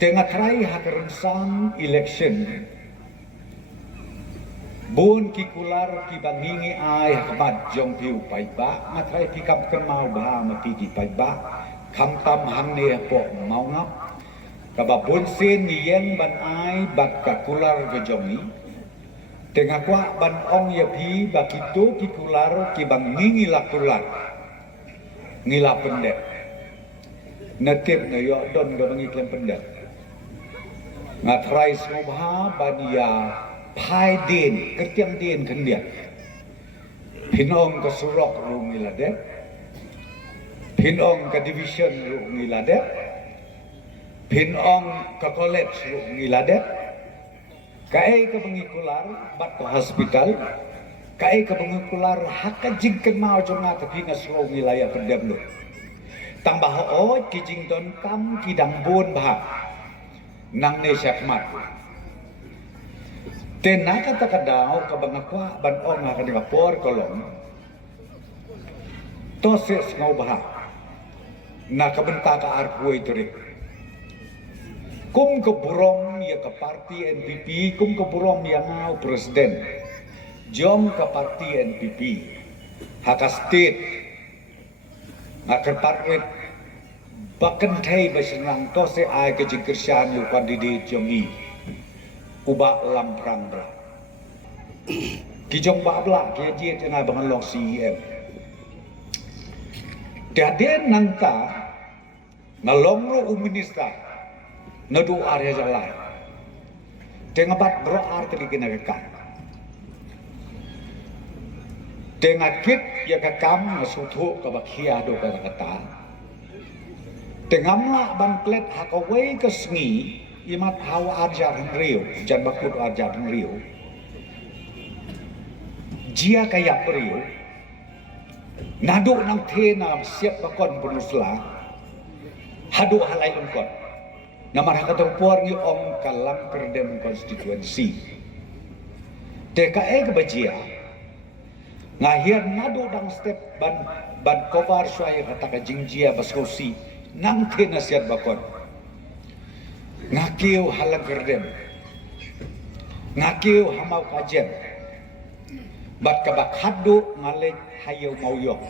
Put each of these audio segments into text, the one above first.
tengah try hakarensan election bun ki kular ki bangingi ai hakmat jong piu pai ba matrai pi kam kan mau ba ma pi ki pai ba kam tam hang ne po mau ngap ka ba bun sin ni yen ban ai bat ka kular ke jong ni tengah kwa ban ong ya pi ba ki tu ki kular ki bangingi la kular ngila pendek natip na yo don ga bangi klem pendek ngatrai smobha bania Pai din, kertiang din kendia. Pinong ke surok rung ngilade, pinong ke division rung ngilade, pinong ke college rung ngilade, kai ke pengikular bat ke hospital, kai ke pengikular haka jingken mau jonga tapi ngasro wilayah pendem lu. Tambah o kijing don kam kidang bun bah, nang ne syakmat. Tena kata kadau ka bangakwa ban ong nga kanila por kolong toses ngau baha na kabenta ka arpuy turik kum ke burong ya ke parti NPP kum ke burong ya ngau presiden jom ke parti NPP haka state ngakar parwit bakan thai basenang tose ai ke jingkersian yu kandidate jongi ubah lamprang bra kijong ba bla ke je tena bangan long CEM daden nangta ngalong ro minister nadu area jalan tengah bat bro ar tadi kena kekan tengah kit ya kakam ngasutu ka bakhia do ka kata tengah mla ban klet hakawai ke sengi imat hawa ajar rio jan bakut ajar rio jia kaya rio nadu nang thena siap bakon penusla hadu halai lengkot namar hakatong puar ngi om kalang kerdem konstituensi TKE kebajia ngahir nadu dang step ban kovar syai kata ka jingjia baskosi nang thena siap bakon ngakiu halang kerdem ngakiu hamau kajen bat kabak hadu ngalej hayo mauyong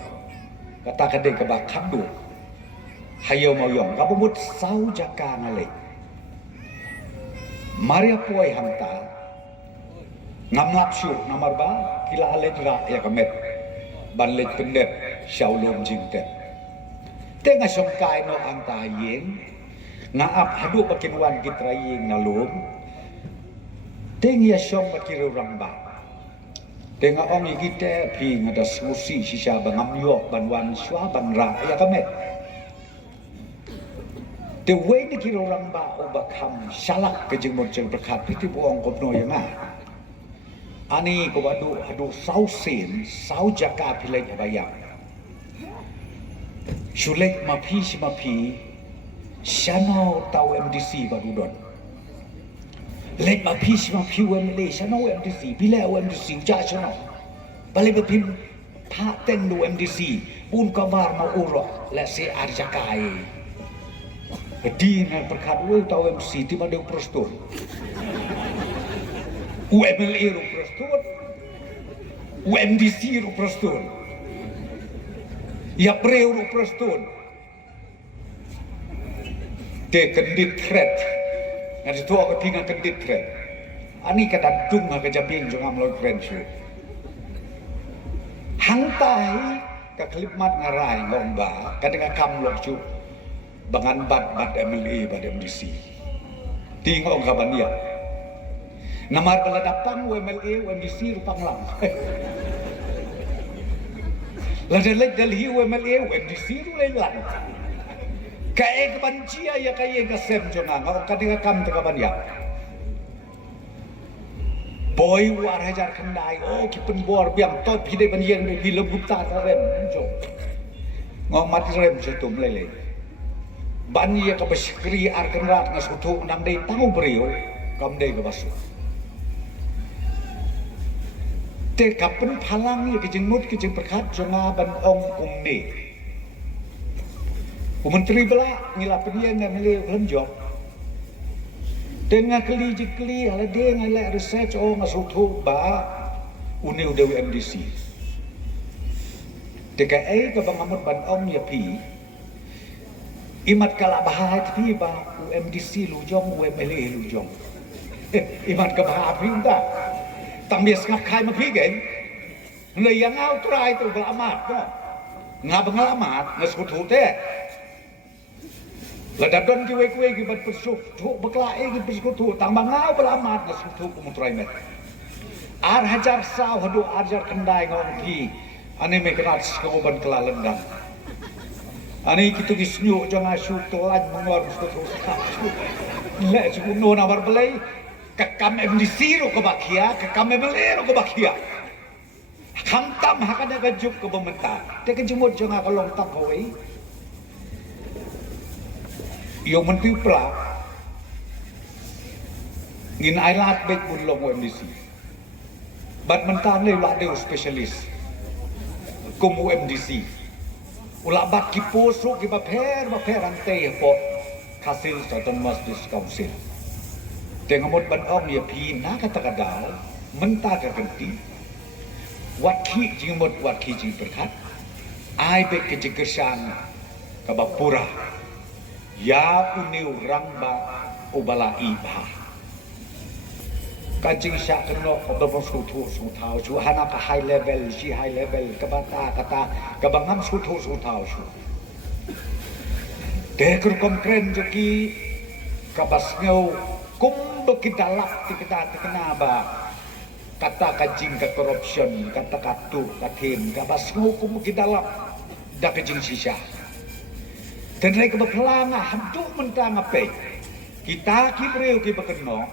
kata kade kabak hadu hayo mauyong kabumut sau jaka ngalej maria puai hamta ngamlap syu namar ba kila alej ra ya kamet ban lej pendet shaulom jingten tenga somkai no anta yeng naap hadu pakinwan kitraying nalum teng ya syom pakiru ramba tenga ong igite pi ngada susi sisa bangam yo banwan swa banra ya kamet te way ni kiru ramba ubakam salak kejeng murcel berkat piti buong kopno ya ma ani ko badu hadu sausin sau jaka pilai bayang syulek mapi Shano tau MDC badudon. Let ma pi UMLA shano MDC bila MDC ja shano. Balik bepim pa ten do MDC pun kabar ma uro la se arjakai. Bedina perkat we tau MDC ti madeu prostur. UMLA ru prostur. UMDC ru prostur. Ya preu ru prostur. Te kendit threat ngadi tu aku pinga kendit threat ani kata dung ha kejaping jong amlo friends hangtai ka klipmat ngarai lomba kadang kam lok chu bangan bat MLA bad MDC tingong kabania namar peladapang UMLA UMDC rupang lam ladelek dalhi UMLA UMDC ru lelang kaya kebancia ya kaya kasem jona ngau kadang kam te kabania boy war hajar kendai oh kipen bor biam tot pide banjeng de film gupta tarem jo ngau mati rem setum lele ban ya ka baskri ar kenrat ngasutu nang dei tau brio kam dei ka basu te kapen phalang ya kejengmut kejeng perkat jona ban ong kum ni Menteri bela ngila pendian dan mele lenjok Dengan keli ala dia ngalai research ngasutu ba uni udah UMDC. DKI ke Bang Mahmud Ban Om ya pi imat kala bahaya pi ba UMDC lujong UMLA lujong. Imat ke bahaya pi dah. Tang bias ngap kai ma pi gen. Ngai yang au try tu belamat no. Ngap ngalamat ngasutu teh. Ladadon ki wei ki bat persuk tu beklai ki persuk tu tambah ngau belamat na sutu ku mutrai met. Ar hajar sau hadu ajar kendai ngong pi. Ane me kenat skoban kela lendang. Ane kitu ki snyu jang asu telan mengor sutu. Le su no na bar belai kakam MDC ro ke bakia kakam MLA ro ke bakia. Hamtam hakada gajuk ke pemerintah. Te ke jemut jang akalong tak hoi. Yung menteri pula ngin ailat baik pun long UMDC bat mentan le la deu specialist kum UMDC ula bat ki poso ki ba pher ante po hasil autonomous council tengamot ban ong ya pina kata kadal menta ka ganti wat ki jingmot wat ki jing berkat ai baik ke jikersang ka bapura ya uniu rangba ubala iba kajing syak keno obang sutu sutau su hana ka high level ka bata kata ka bangam sutu sutau su dekur kompren joki ka basngau kum bekidalak tikita tikena ba kata kajing ka corruption kata katu katim ka basngau kum bekidalak da kajing sisa. Dan mereka berkelana hantu mentang apa? Kita kibreu ki bekeno.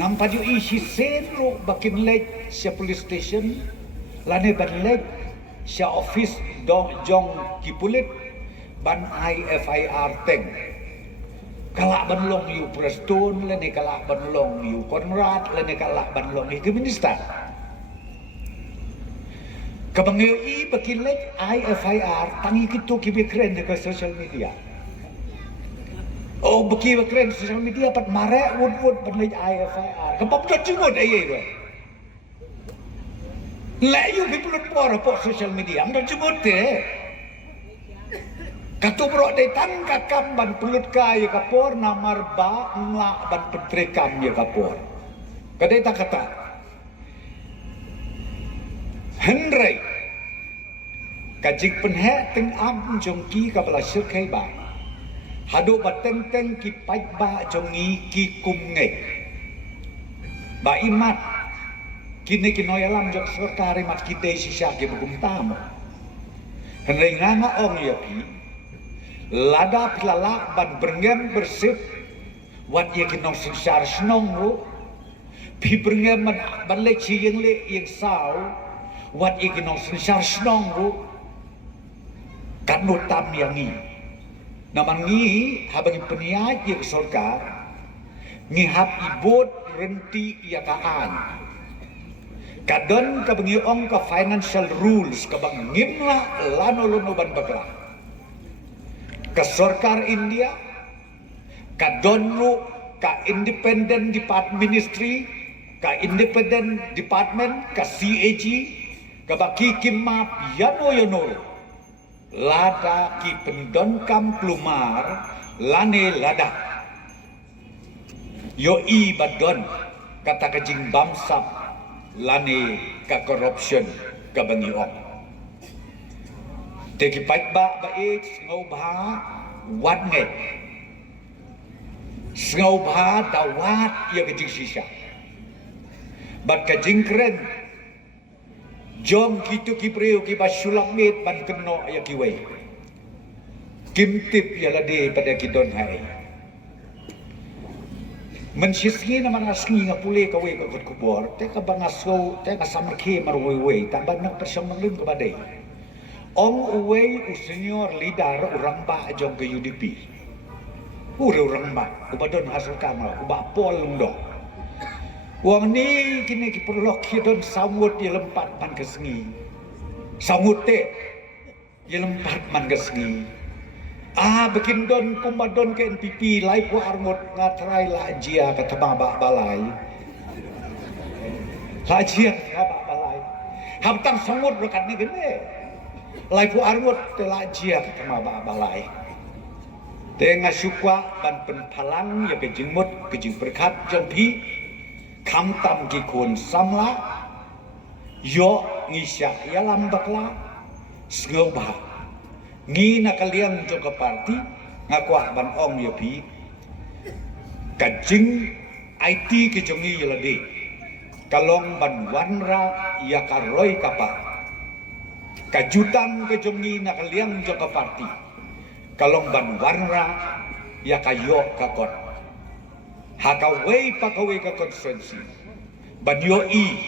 Nampak ju isi senro bakin lek sia police station, lane ban lek sia office dong jong ki pulit ban IFIR teng. Kalak ban long yu Preston, lane kalak ban long yu Konrad, lane kalak ban long yu minister. Kabangyo i bakilek IFIR tangi kito kibikren ke social media. Oh baki bakren social media pat mare wood banlek IFIR. Kabab dah jumut ayai we. Layu bipulut por social media. Amda jumut te. Katu bro detan kakam ban pulut kaya kapor namar ba mla ban petrekam ya kapor. Kadai tak kata. Henry kajik penhe teng am jongki kabala sirkai ba hado bateng teng ki pai ba jongi ki kum nge ba imat kini kinoyalam jok serta mat kita sisa ki bukum tamu henry nganga ong ya pi lada pilala ban berngem bersih wat ye kinong sensar snong ro pi berngem ban le chi yang le yang sao wat ikinong sensar snong ru kanut tam yang ni naman ngi habang peniaj yang sorkar ngihap ibot renti ya kaan kadon kabangi ong ka financial rules kabang ngimla lano ban bakla ka sorkar India kadon ru ka independent department ministry ka independent department ka CAG kabaki kimap yano lada ki pendongkam plumar lane lada yo i badon kata kajing bamsap lane ka corruption kabangi ok teki pait ba ngau ba wat nge ngau ba dawat ya kajing sisa bat kajing keren jom kitu kipreo ki basulang mit ban keno ya kiwei kimtip ya lade pada kidon hai mensisgi naman asngi nga pule kawe ka kubor te ka bangaso te ka samarke marwei ta banak persyam lim ka badai ong uwei u senior leader urang ba jong ke UDP urang ba ubadon hasil kamal uba pol ndo wang ni kini kiperlok hidon samut ya lempat man kesengi samut te ya lempat man kesengi Bikin don kumadon ke NPP lai pu armut ngatrai la jia ke temabak balai. La jia ke temabak balai. Hamtang sangut rekat ni gini. Lai pu armut te la jia ke temabak balai. Tengah syukwa ban penpalang ya ke jengmut ke jeng berkat jong pi. Kam tam ki kun samla. Yo ngisyak ya lambakla. Sengau bah. Ngi nak kalian jong ke parti ngakuak ban ong ya pi. Kajing IT ke jongi ya lade. Kalong ban wanra ya karoi kapa. Kajutan ke jongi nak kalian jong ke parti. Kalong ban wanra ya kayo kakot. Hakaway pakaway ka konsensi. Ban yo i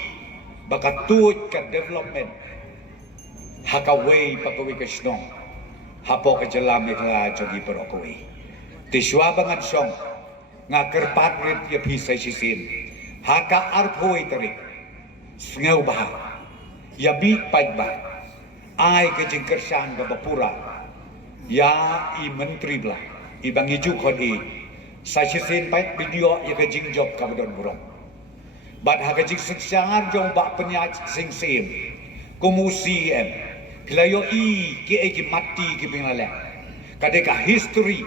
bakatuot ka development. Hakaway pakaway ka snong. Hapo ka jalam ikla jogi perokaway. Tiswa bangan song nga kerpat rit ya pisay sisin. Haka arpoy tarik. Sengaw baha. Yabi paigba. Ay ka jengkersan babapura. Ya i menteri belah. Ibang iju kodi. Sa sisin pait video ya ka jing job kabadon burong. Bad haka jing seksangan jong bak penyaj sing sim. Kumusi em. Kelayo i ki mati ki pingalek. Kadeka history.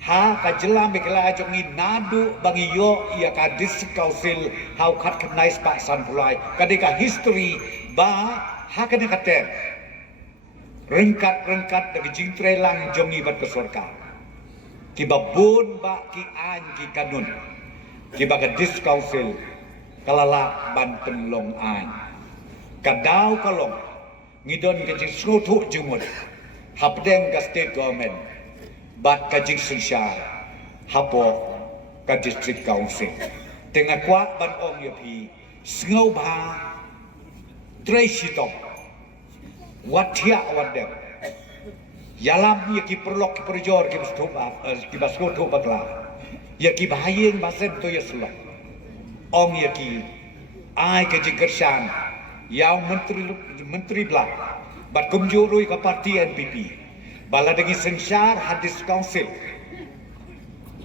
Ha ka jelam be kelayo ngi nadu bangi yo ia ka diskausil hau kat kenais pak sanpulai. Kadeka history ba ha kena kater. Rengkat dari jing trelang jongi bat kesorka. Ki babun ba ki an ki kanun. Ki ba ka diskausil kalala ban penlong an. Kadau kalong ngidon kajing snotu jumut hapdeng ka state government bat kajing sensyar hapo ka district council tengah kuat ban ong yapi sengau ba tresitong watia wadem yalam ya ki perlok ki perjor ki basnotu bagla ya ki bahayeng basen to ya selok ong ya ki ai kajing kersan yang menteri belak bat kumjurui ke parti NPP bala dengan sensyar hadis council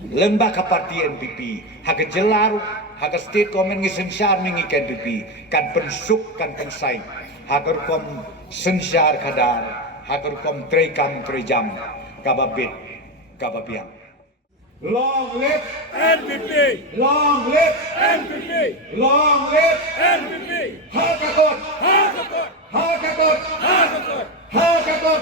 lembah ke parti NPP hak jelar hak state government ngi sensyar mengi ke NPP kan pensuk kan pensai hak kom sensyar kadar hak kom trekam trejam kababit kababiang. Long live NPP! Long live NPP! Long live NPP! Hakakot! Hakakot! Hakakot! Hakakot! Hakakot!